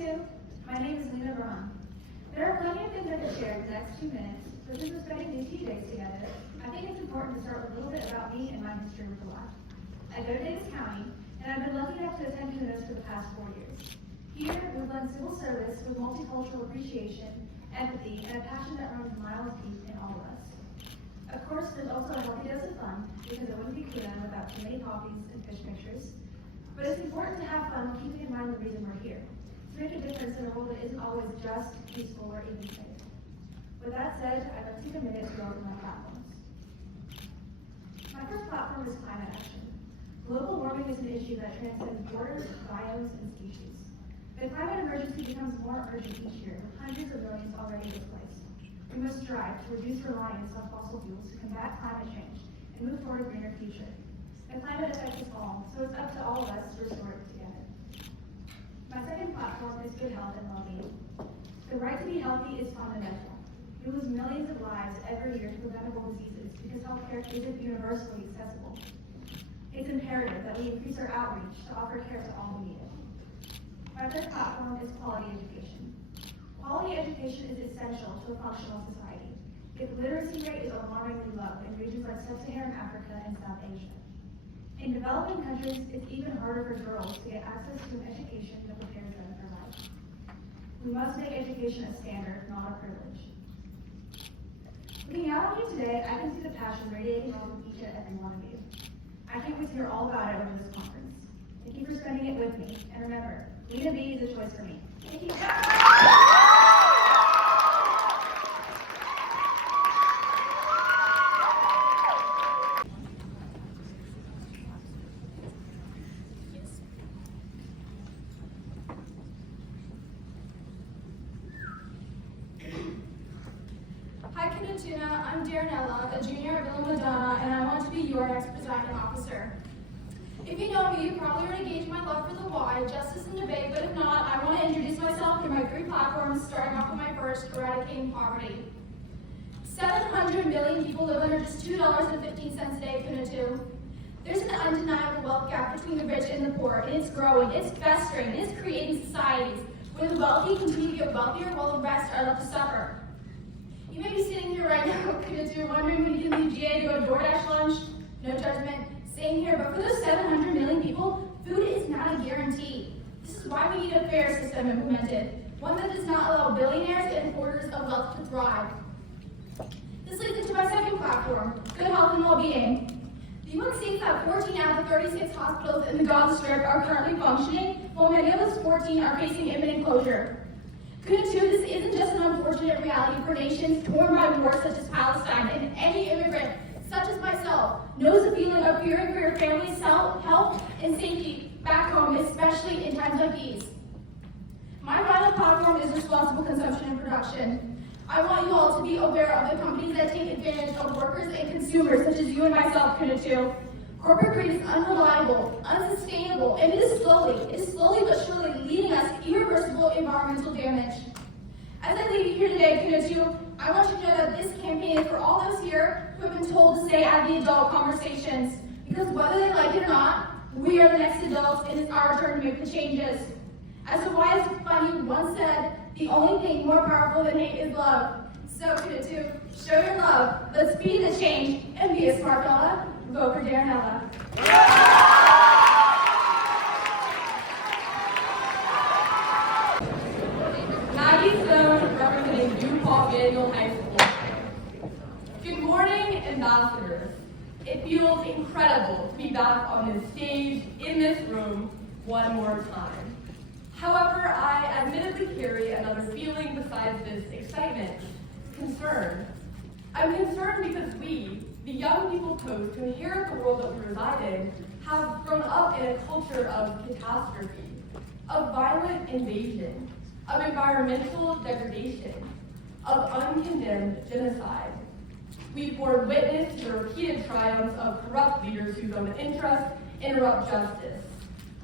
KUNA. My name is Lena Braun. There are plenty of things I could share in the next 2 minutes, but since we're spending these few days together, I think it's important to start with a little bit about me and my history with the lab. I go to Davis County, and I've been lucky enough to attend KUNA's for the past 4 years. Here, we blend civil service with multicultural appreciation, empathy, and a passion that runs miles deep in all of us. Of course, there's also a healthy dose of fun, because it wouldn't be KUNA without too many coffees and fish pictures. But it's important to have fun, keeping in mind the reason we're here, to make a difference in a world that isn't always just peaceful or even safe. With that said, I'd like to take a minute to go over my platforms. My first platform is climate action. Global warming is an issue that transcends borders, biomes, and species. The climate emergency becomes more urgent each year, with hundreds of millions already displaced. We must strive to reduce reliance on fossil fuels to combat climate change and move toward a greener future. The climate affects us all, so it's up to all of us to restore it together. My second platform is good health and well-being. The right to be healthy is fundamental. We lose millions of lives every year to preventable diseases because healthcare isn't universally accessible. It's imperative that we increase our outreach to offer care to all who need it. My third platform is quality education. Quality education is essential to a functional society. Its literacy rate is alarmingly low in regions like Sub-Saharan Africa and South Asia. In developing countries, it's even harder for girls to get access to an education that prepares them for life. We must make education a standard, not a privilege. Looking out on you today, I can see the passion radiating off of each and every one of you. I can't wait to hear all about it over this conference. Thank you for spending it with me, and remember, Lena B is a choice for me. Thank you. I'm Darnella, a junior at Villa Madonna, and I want to be your next presiding officer. If you know me, you probably already gauged my love for the why, justice and debate, but if not, I want to introduce myself through my 3 platforms, starting off with my first, eradicating poverty. 700 million people live under just $2.15 a day, KUNA 2. There's an undeniable wealth gap between the rich and the poor, and it's growing, it's festering, it's creating societies where the wealthy continue to get wealthier while the rest are left to suffer. You may be sitting here right now, KUNA 2, wondering when you can leave GA to go to DoorDash lunch. No judgment, same here, but for those 700 million people, food is not a guarantee. This is why we need a fair system implemented, one that does not allow billionaires and hoarders of wealth to thrive. This leads into my second platform, good health and well-being. The UN states that 14 out of the 36 hospitals in the Gaza Strip are currently functioning, while many of those 14 are facing imminent closure. KUNA 2, this isn't just an unfortunate reality for nations torn by wars such as Palestine, and any immigrant, such as myself, knows the feeling of fearing for your family's health and safety back home, especially in times like these. My final platform is responsible consumption and production. I want you all to be aware of the companies that take advantage of workers and consumers, such as you and myself, KUNA 2. Corporate greed is unreliable, unsustainable, and it is slowly but surely leading us to irreversible environmental damage. As I leave you here today, KUNA 2, I want you to know that this campaign is for all those here who have been told to stay out of the adult conversations, because whether they like it or not, we are the next adults, and it's our turn to make the changes. As a wise bunny once said, the only thing more powerful than hate is love. So KUNA 2, show your love, let's be the change, and be a smart fella. Vote for Darnella. Maggie Stone, representing DuPont Manual High School. Good morning, ambassadors. It feels incredible to be back on this stage, in this room, one more time. However, I admittedly carry another feeling besides this excitement, concern. I'm concerned because we, the young people posed to inherit the world that we reside in, have grown up in a culture of catastrophe, of violent invasion, of environmental degradation, of uncondemned genocide. We've borne witness to the repeated triumphs of corrupt leaders whose own interests interrupt justice.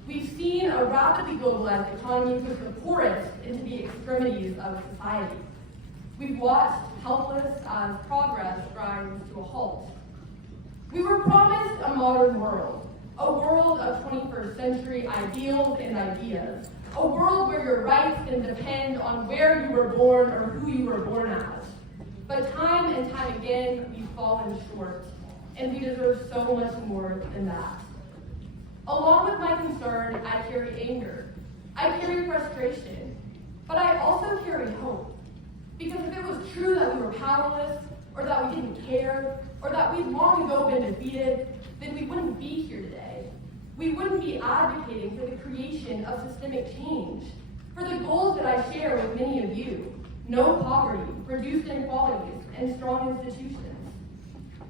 We've seen a rapidly globalized economy push the poorest into the extremities of society. We've watched helpless as progress grinds to a halt. We were promised a modern world, a world of 21st century ideals and ideas, A world where your rights can depend on where you were born or who you were born as. But time and time again, we've fallen short, and we deserve so much more than that. Along with my concern, I carry anger. I carry frustration, but I also carry hope. Because if it was true that we were powerless, or that we didn't care, or that we'd long ago been defeated, then we wouldn't be here today. We wouldn't be advocating for the creation of systemic change, for the goals that I share with many of you: no poverty, reduced inequalities, and strong institutions.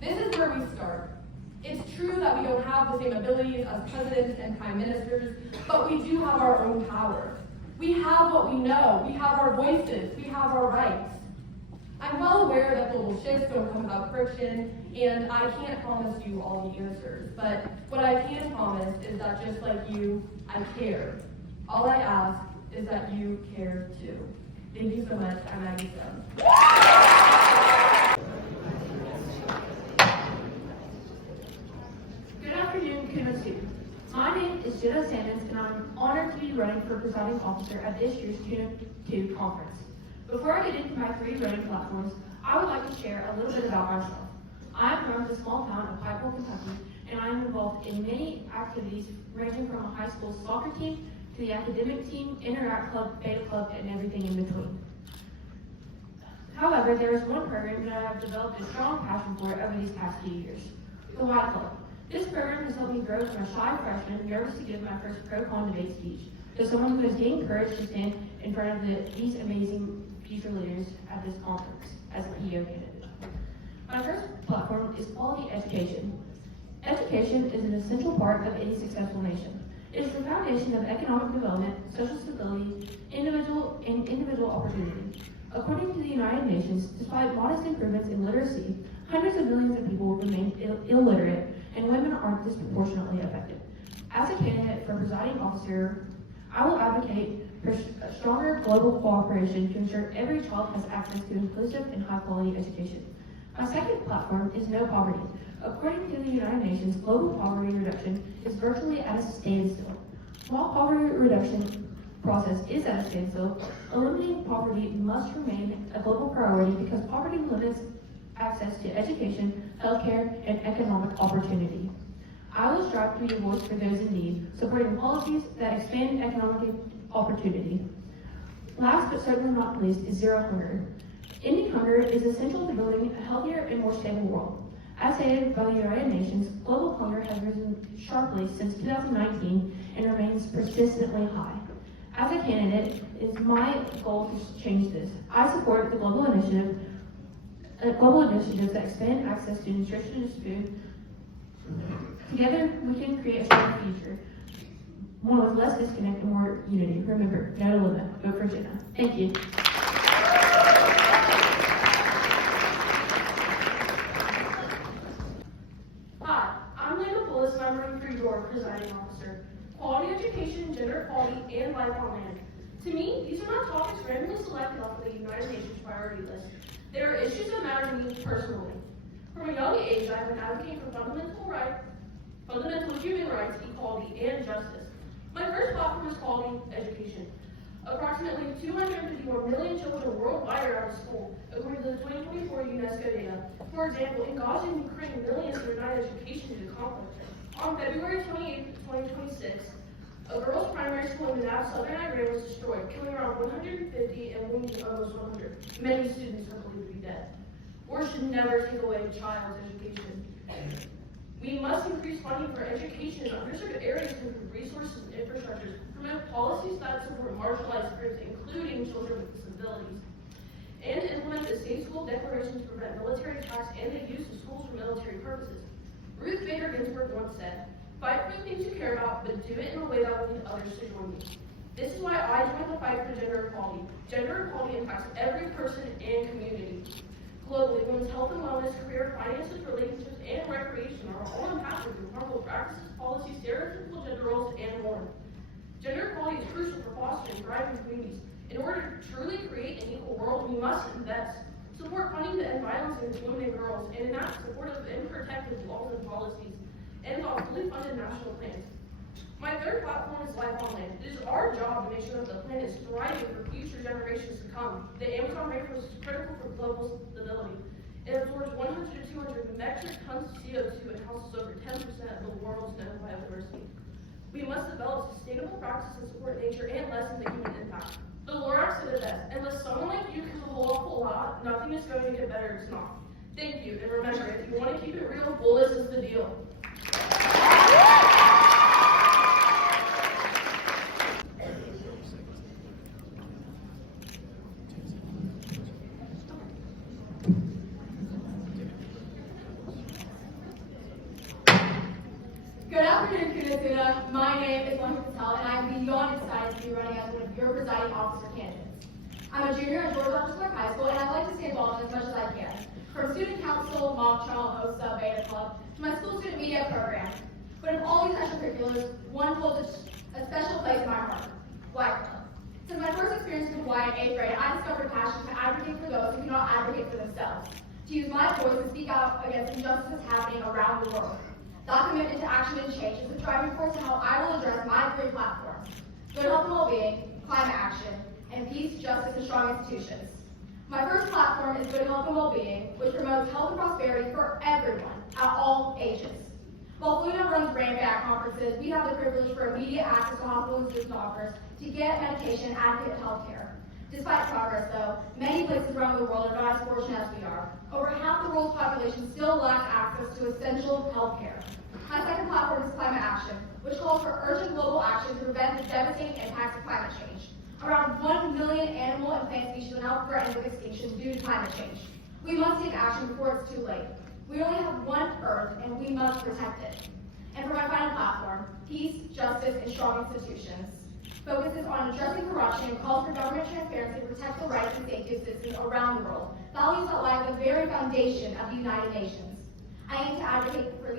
This is where we start. It's true that we don't have the same abilities as presidents and prime ministers, but we do have our own power. We have what we know, we have our voices, we have our rights. I'm well aware that global shifts don't come without friction, and I can't promise you all the answers, but what I can promise is that just like you, I care. All I ask is that you care too. Thank you so much. I'm Maggie Stone. Good afternoon, KUNA students. My name is Jenna Sammons, and I'm honored to be running for presiding officer at this year's KUNA 2 conference. Before I get into my 3 running platforms, I would like to share a little bit about myself. I am from the small town of Pikeville, Kentucky, and I am involved in many activities ranging from a high school soccer team to the academic team, Interact Club, Beta Club, and everything in between. However, there is one program that I have developed a strong passion for over these past few years: the Y Club. This program has helped me grow from a shy freshman nervous to give my first pro-con debate speech to someone who has gained courage to stand in front of these amazing future leaders at this conference as a PO candidate. My first platform is quality education. Education is an essential part of any successful nation. It is the foundation of economic development, social stability, individual opportunity. According to the United Nations, despite modest improvements in literacy, hundreds of millions of people remain illiterate, and women are disproportionately affected. As a candidate for presiding officer, I will advocate for stronger global cooperation to ensure every child has access to inclusive and high-quality education. My second platform is no poverty. According to the United Nations, global poverty reduction is virtually at a standstill. While poverty reduction process is at a standstill, eliminating poverty must remain a global priority because poverty limits access to education, healthcare, and economic opportunity. I will strive to be a voice for those in need, supporting policies that expand economic opportunity. Last but certainly not least is zero hunger. Ending hunger is essential to building a healthier and more stable world. As stated by the United Nations, global hunger has risen sharply since 2019 and remains persistently high. As a candidate, it is my goal to change this. I support the global initiatives that expand access to nutritious food. Together, we can create a stronger future, one with less disconnect and more unity. Remember, no limit. Vote for Jenna. Thank you. Hi, I'm Lena Bullis, and I'm running for your presiding officer. Quality education, gender equality, and lifelong learning. To me, these are not topics randomly selected off of the United Nations priority list. They are issues that matter to me personally. From a young age, I have been advocating for fundamental human rights, equality, and justice. My first platform is quality education. Approximately 251 million children worldwide are out of school, according to the 2024 UNESCO data. For example, in Gaza and Ukraine, millions are denied education due to conflict. On February 28, 2026, a girls' primary school in Manab, southern Iran was destroyed, killing around 150 and wounding almost 100. Many students are believed to be dead. War should never take away a child's education. We must increase funding for education in underserved areas to improve resources and infrastructure, promote policies that support marginalized groups, including children with disabilities, and implement the State School Declaration to prevent military attacks and the use of schools for military purposes. Ruth Bader Ginsburg once said, "Fight for the things you care about, but do it in a way that will lead others to join you." This is why I joined the fight for gender equality. Gender equality impacts every person and community. Globally, women's health and wellness, career, finances, relationships, and recreation are all impacted through harmful practices, policies, stereotypical gender roles, and more. Gender equality is crucial for fostering thriving communities. In order to truly create an equal world, we must invest, support funding to end violence against women and girls, and enact supportive and protective laws and policies, and adopt fully funded national plans. My third platform is Life on Land. It is our job to make sure that the planet is thriving for future generations to come. The Amazon rainforest is critical for global stability. It absorbs 100 to 200 metric tons of CO2 and houses over 10% of the world's known biodiversity. We must develop sustainable practices and support nature and lessen the human impact. The Lorax said it best, unless someone like you can pull off a lot, nothing is going to get better, it's not. Thank you, and remember, if you want to keep it real, bullets is the deal. Good afternoon, KUNA. My name is Monica Patel, and I am beyond excited to be running as one of your presiding officer candidates. I'm a junior at George Washington High School, and I'd like to stay involved as much as I can. From student council, mock trial, host sub, beta club, to my school student media program. But of all these extracurriculars, one holds a special place in my heart, Y Club. Since my first experience with Y in 8th grade, I discovered a passion to advocate for those who cannot advocate for themselves, to use my voice to speak out against injustices happening around the world. That commitment to action and change is the driving force in how I will address my three platforms: good health and well-being, climate action, and peace, justice, and strong institutions. My first platform is good health and well-being, which promotes health and prosperity for everyone at all ages. While KUNA runs rampant at conferences, we have the privilege for immediate access to hospital and assistance offers to get medication and adequate health care. Despite progress, though, many places around the world are not as fortunate as we are. Over half the world's population still lacks access to essential health care. My second platform is climate action, which calls for urgent global action to prevent the devastating impacts of climate change. Around 1 million animal and plant species are now threatened with extinction due to climate change. We must take action before it's too late. We only have one Earth, and we must protect it. And for my final platform, peace, justice, and strong institutions, focuses on addressing corruption and calls for government transparency to protect the rights and safety of citizens around the world, values that lie at the very foundation of the United Nations. I aim to advocate for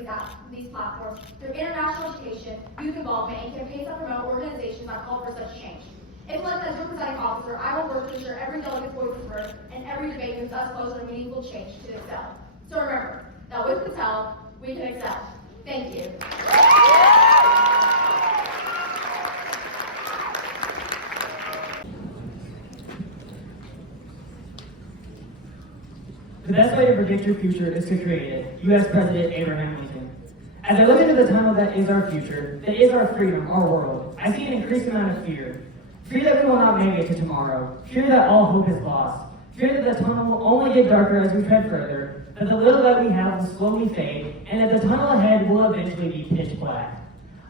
these platforms through international education, youth involvement, and campaigns that promote organizations that call for such change. If elected as your presiding officer, I will work to ensure every delegate's voice is heard and every debate moves us closer to meaningful change to excel. So remember that with Patel, we can excel. Thank you. The best way to predict your future is to create it. U.S. President Abraham Lincoln. As I look into the tunnel that is our future, that is our freedom, our world, I see an increasing amount of fear. Fear that we will not make it to tomorrow. Fear that all hope is lost. Fear that the tunnel will only get darker as we tread further, that the little that we have will slowly fade, and that the tunnel ahead will eventually be pitch black.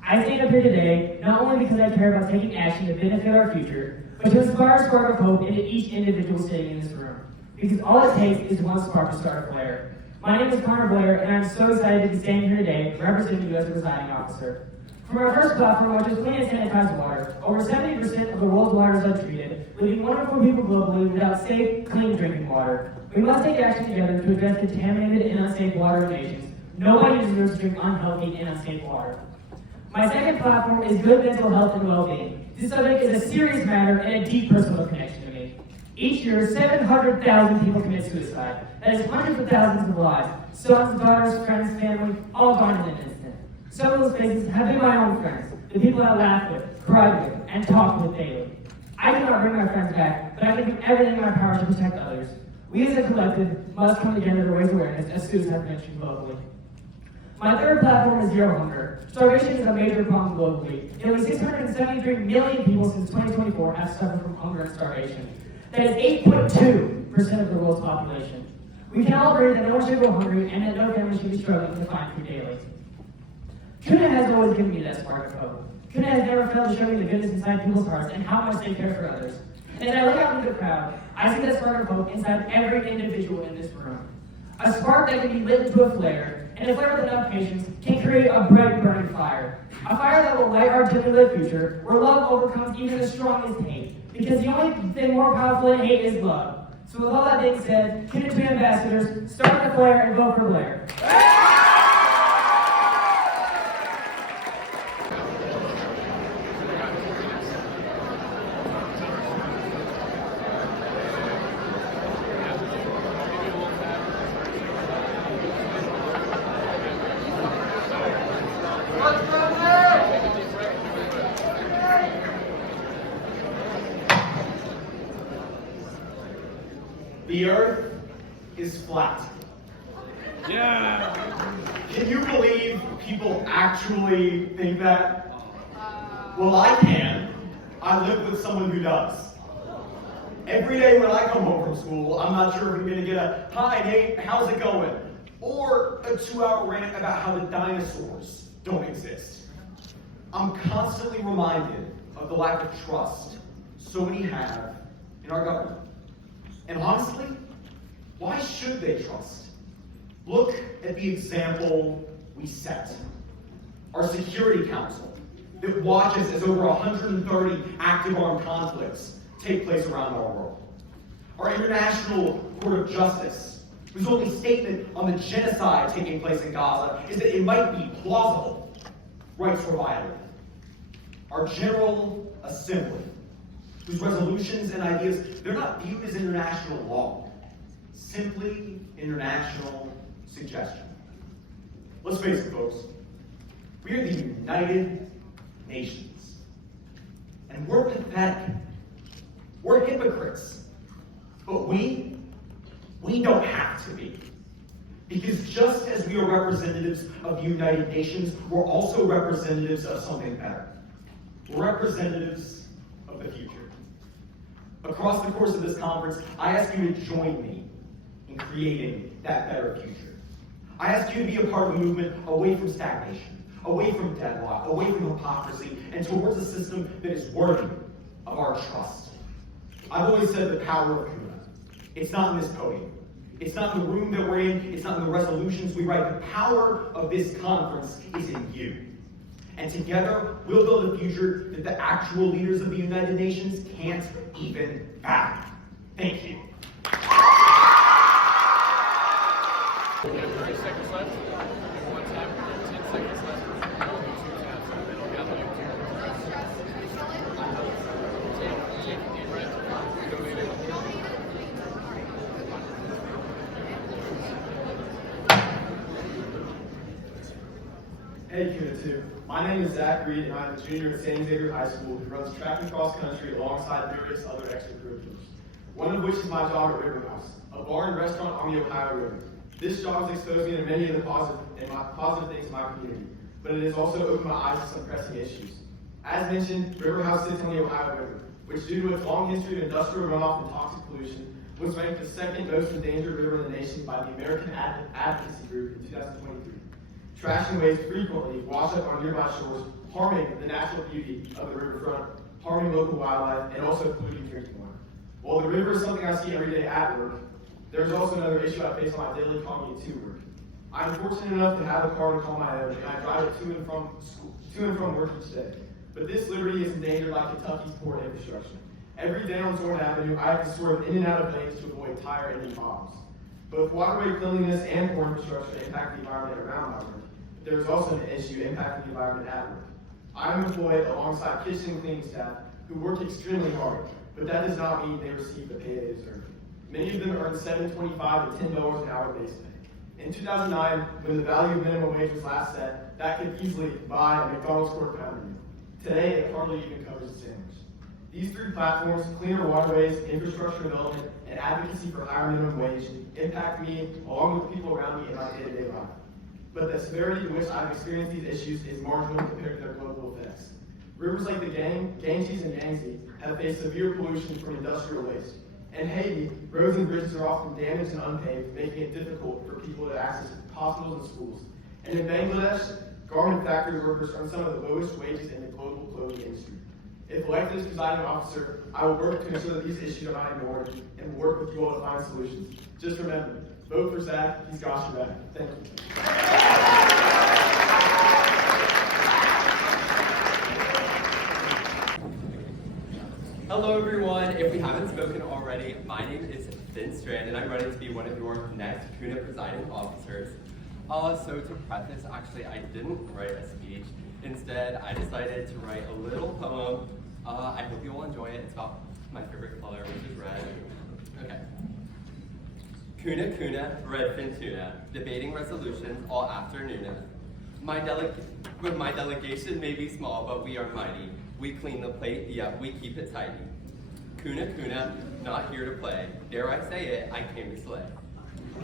I stand up here today not only because I care about taking action to benefit our future, but to inspire a spark of hope into each individual sitting in this room. Because all it takes is one spark to start a flare. My name is Connor Blair, and I'm so excited to be standing here today representing you as a presiding officer. From our first platform, which is clean and sanitized water, over 70% of the world's water is untreated, leaving 1 in 4 people globally without safe, clean drinking water. We must take action together to address contaminated and unsafe water in nations. Nobody deserves to drink unhealthy and unsafe water. My second platform is good mental health and well-being. This subject is a serious matter and a deep personal connection to me. Each year, 700,000 people commit suicide. That is hundreds of thousands of lives. Sons, daughters, friends, family, all gone in an instant. Some of those faces have been my own friends, the people I laugh with, cry with, and talk with daily. I cannot bring my friends back, but I can do everything in my power to protect others. We as a collective must come together to raise awareness as suicide prevention globally. My third platform is zero hunger. Starvation is a major problem globally. Nearly 673 million people since 2024 have suffered from hunger and starvation. That is 8.2% of the world's population. We can all agree that no one should go hungry and that no family should be struggling to find food daily. KUNA has always given me that spark of hope. KUNA has never failed to show me the goodness inside people's hearts and how much they care for others. And as I look out into the crowd, I see that spark of hope inside every individual in this room. A spark that can be lit into a flare, and a flare with enough patience can create a bright burning fire. A fire that will light our dimly lit future, where love overcomes even the strongest hate. Because the only thing more powerful than hate is love. So with all that being said, KUNA 2 ambassadors, start the flare and vote for Blair. is flat. Yeah. Can you believe people actually think that? Well, I can. I live with someone who does. Every day when I come home from school, I'm not sure if I'm going to get a, "Hi, Nate, how's it going?" or a 2-hour rant about how the dinosaurs don't exist. I'm constantly reminded of the lack of trust so many have in our government. And honestly, why should they trust? Look at the example we set. Our Security Council that watches as over 130 active armed conflicts take place around our world. Our International Court of Justice, whose only statement on the genocide taking place in Gaza is that it might be plausible rights were violated. Our General Assembly, whose resolutions and ideas, they're not viewed as international law, simply international suggestion. Let's face it, folks. We are the United Nations. And we're pathetic. We're hypocrites. But we don't have to be. Because just as we are representatives of the United Nations, we're also representatives of something better. We're representatives of the future. Across the course of this conference, I ask you to join me in creating that better future. I ask you to be a part of a movement away from stagnation, away from deadlock, away from hypocrisy, and towards a system that is worthy of our trust. I've always said the power of KUNA. It's not in this podium. It's not in the room that we're in. It's not in the resolutions we write. The power of this conference is in you. And together, we'll build a future that the actual leaders of the United Nations can't even fathom. Thank you. 30 seconds left. One time, 10 seconds left. Take a deep breath. Hey, KUNA 2. My name is Zach Reed, and I'm a junior at St. Xavier High School who runs track and cross country alongside various other extracurriculars. One of which is my job at River House, a bar and restaurant on the Ohio River. This job has exposed me to many of the positive things in my community, but it has also opened my eyes to some pressing issues. As mentioned, River House sits on the Ohio River, which due to its long history of industrial runoff and toxic pollution, was ranked the second most endangered river in the nation by the American Advocacy Group in 2023. Trash and waste frequently wash up on nearby shores, harming the natural beauty of the riverfront, harming local wildlife, and also polluting drinking water. While the river is something I see every day at work, there's also another issue I face on my daily commute to work. I'm fortunate enough to have a car to call my own, and I drive it to and from work each day. But this liberty is endangered by Kentucky's poor infrastructure. Every day on Zorn Avenue, I have to swerve in and out of lanes to avoid tire engine problems. Both waterway cleanliness and poor infrastructure impact the environment around my work. There is also an issue impacting the environment at work. I'm employed alongside kitchen and cleaning staff who work extremely hard, but that does not mean they receive the pay they deserve. Many of them earn $7.25 to $10 an hour base pay. In 2009, when the value of minimum wage was last set, that could easily buy a McDonald's quarter pounder meal. Today, it hardly even covers a sandwich. These three platforms, cleaner waterways, infrastructure development, and advocacy for higher minimum wage, impact me along with the people around me in my day-to-day life. But the severity to which I've experienced these issues is marginal compared to their global effects. Rivers like the Ganges and Yangtze have faced severe pollution from industrial waste. In Haiti, roads and bridges are often damaged and unpaved, making it difficult for people to access hospitals and schools. And in Bangladesh, garment factory workers earn some of the lowest wages in the global clothing industry. If elected as presiding officer, I will work to ensure that these issues are not ignored and will work with you all to find solutions. Just remember, vote for Zach, he's got your back. Thank you. Hello everyone, if we haven't spoken already, my name is Finn Strand and I'm ready to be one of your next KUNA presiding officers. So to preface, actually I didn't write a speech. Instead, I decided to write a little poem. I hope you will enjoy it. It's about my favorite color, which is red. Okay. KUNA KUNA, redfin tuna, debating resolutions all afternoon. My delegation may be small, but we are mighty. We clean the plate, yet we keep it tidy. KUNA KUNA, not here to play. Dare I say it, I came to slay.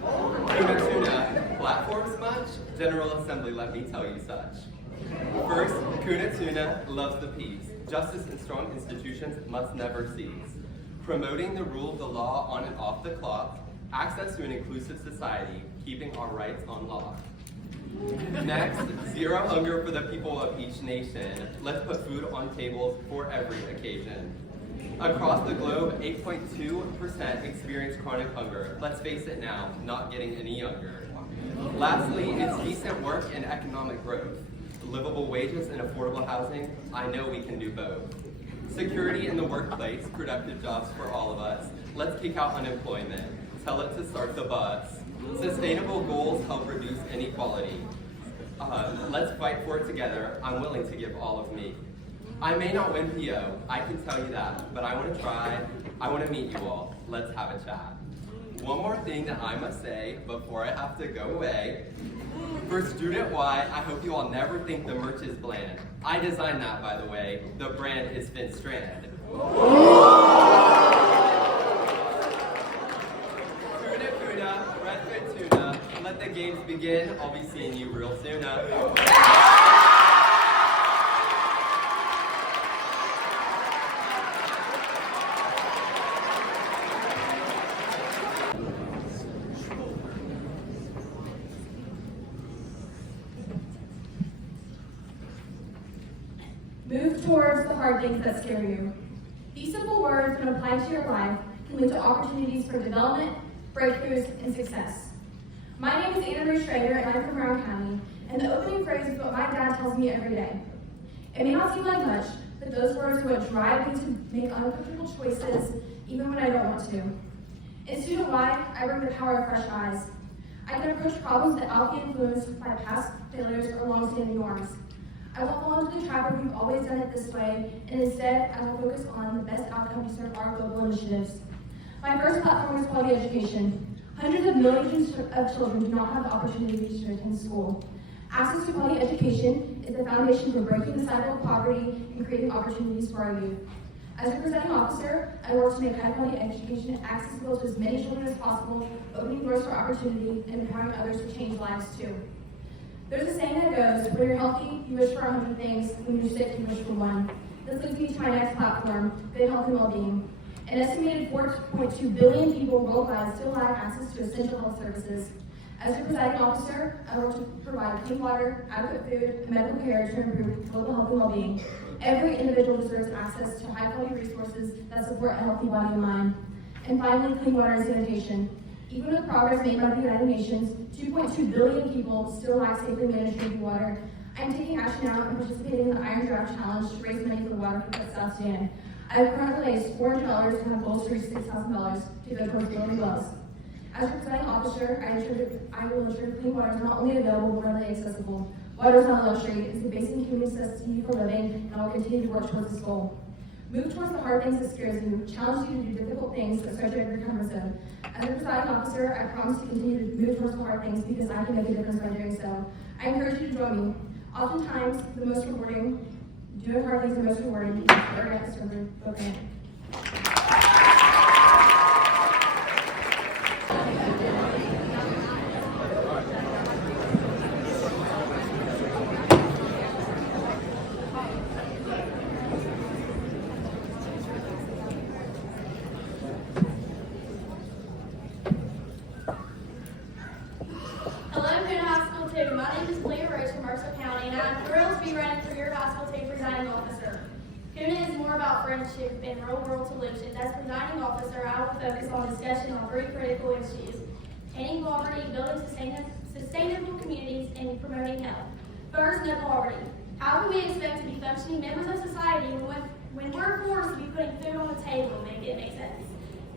KUNA, platforms much? General Assembly, let me tell you such. First, KUNA loves the peace. Justice and strong institutions must never cease. Promoting the rule of the law on and off the clock, access to an inclusive society, keeping our rights on lock. Next, zero hunger for the people of each nation. Let's put food on tables for every occasion. Across the globe, 8.2% experience chronic hunger. Let's face it now, not getting any younger. Lastly, it's decent work and economic growth. Livable wages and affordable housing, I know we can do both. Security in the workplace, productive jobs for all of us. Let's kick out unemployment. Tell it to start the bus. Sustainable goals help reduce inequality. Let's fight for it together. I'm willing to give all of me. I may not win PO, I can tell you that, but I want to try. I want to meet you all. Let's have a chat. One more thing that I must say before I have to go away. For Student Y, I hope you all never think the merch is bland. I designed that, by the way. The brand is Finn Strand. Kuna, Redford Tuna. Let the games begin. I'll be seeing you real soon. Move towards the hard things that scare you. These simple words, when applied to your life, can lead to opportunities for development, breakthroughs, and success. My name is Anna Marie Schrader, and I'm from Brown County, and the opening phrase is what my dad tells me every day. It may not seem like much, but those words are what drive me to make uncomfortable choices, even when I don't want to. In Student Y, I bring the power of fresh eyes. I can approach problems without being influenced by past failures or long-standing norms. I won't fall into the trap where we've always done it this way, and instead, I will focus on the best outcome to serve our global initiatives. My first platform is quality education. Hundreds of millions of children do not have the opportunity to attend school. Access to quality education is the foundation for breaking the cycle of poverty and creating opportunities for our youth. As a presiding officer, I work to make high-quality education accessible to as many children as possible, opening doors for opportunity and empowering others to change lives too. There's a saying that goes, when you're healthy, you wish for 100 things. When you're sick, you wish for one. This leads me to my next platform, good health and well-being. An estimated 4.2 billion people worldwide still lack access to essential health services. As a presiding officer, I work to provide clean water, adequate food, and medical care to improve global health and well-being. Every individual deserves access to high-quality resources that support a healthy body and mind. And finally, clean water and sanitation. Even with progress made by the United Nations, 2.2 billion people still lack safely managed drinking water. I'm taking action now and participating in the Iron Draft Challenge to raise money for the water for South Sudan. I have currently raised $400 and have goals to reach $6,000 to go towards building wells. As a presiding officer, I will ensure clean water is not only available but readily accessible. Water is not a luxury, it's a basic human necessity for living, and I will continue to work towards this goal. Move towards the hard things that scares you, challenge you to do difficult things that stretch you out of your comfort zone. As a presiding officer, I promise to continue to move towards the hard things because I can make a difference by doing so. I encourage you to join me. Oftentimes, doing hard things are most rewarding because the earth has spoken. And real-world solutions. As presiding officer, I will focus on discussion on 3 critical issues: ending poverty, building sustainable communities, and promoting health. First, no poverty. How can we expect to be functioning members of society when we're forced to be putting food on the table? Make it make sense.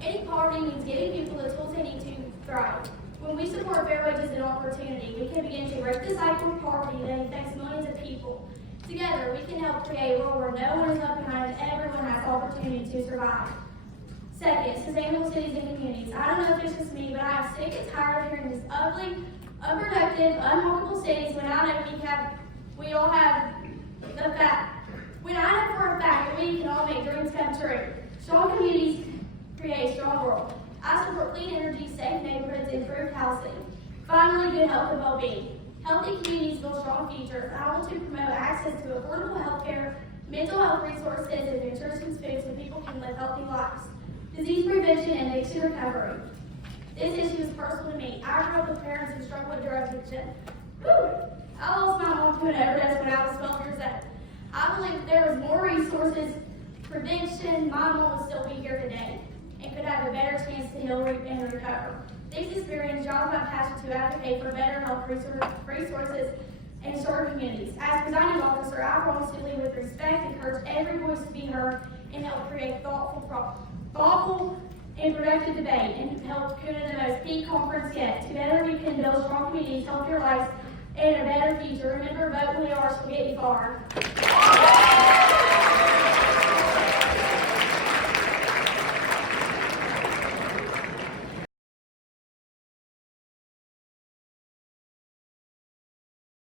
Ending poverty means giving people the tools they need to thrive. When we support fair wages and opportunity, we can begin to break the cycle of poverty that affects millions of people. Together, we can help create a world where no one is left behind and everyone has opportunity to survive. Second, sustainable cities and communities. I don't know if it's just me, but I am sick and tired of hearing these ugly, unproductive, unwalkable cities when I know we all have the fact. When I know for a fact that we can all make dreams come true. Strong communities create a strong world. I support clean energy, safe neighborhoods, improved housing, finally good health and well-being. Healthy communities build strong futures. I want to promote access to affordable health care, mental health resources, and nutritious foods so people can live healthy lives. Disease prevention and addiction recovery. This issue is personal to me. I grew up with parents who struggled with drug addiction. Woo! I lost my mom to an overdose when I was 12 years old. I believe if there was more resources, prevention, my mom would still be here today and could have a better chance to heal and recover. These experiences drive my passion to advocate for better health resources and serve communities. As presiding officer, I promise to lead with respect, encourage every voice to be heard, and help create thoughtful and productive debate, and help KUNA the most peak conference yet. Together we can build strong communities, healthier lives, and a better future. Remember, vote when we are, so get you far.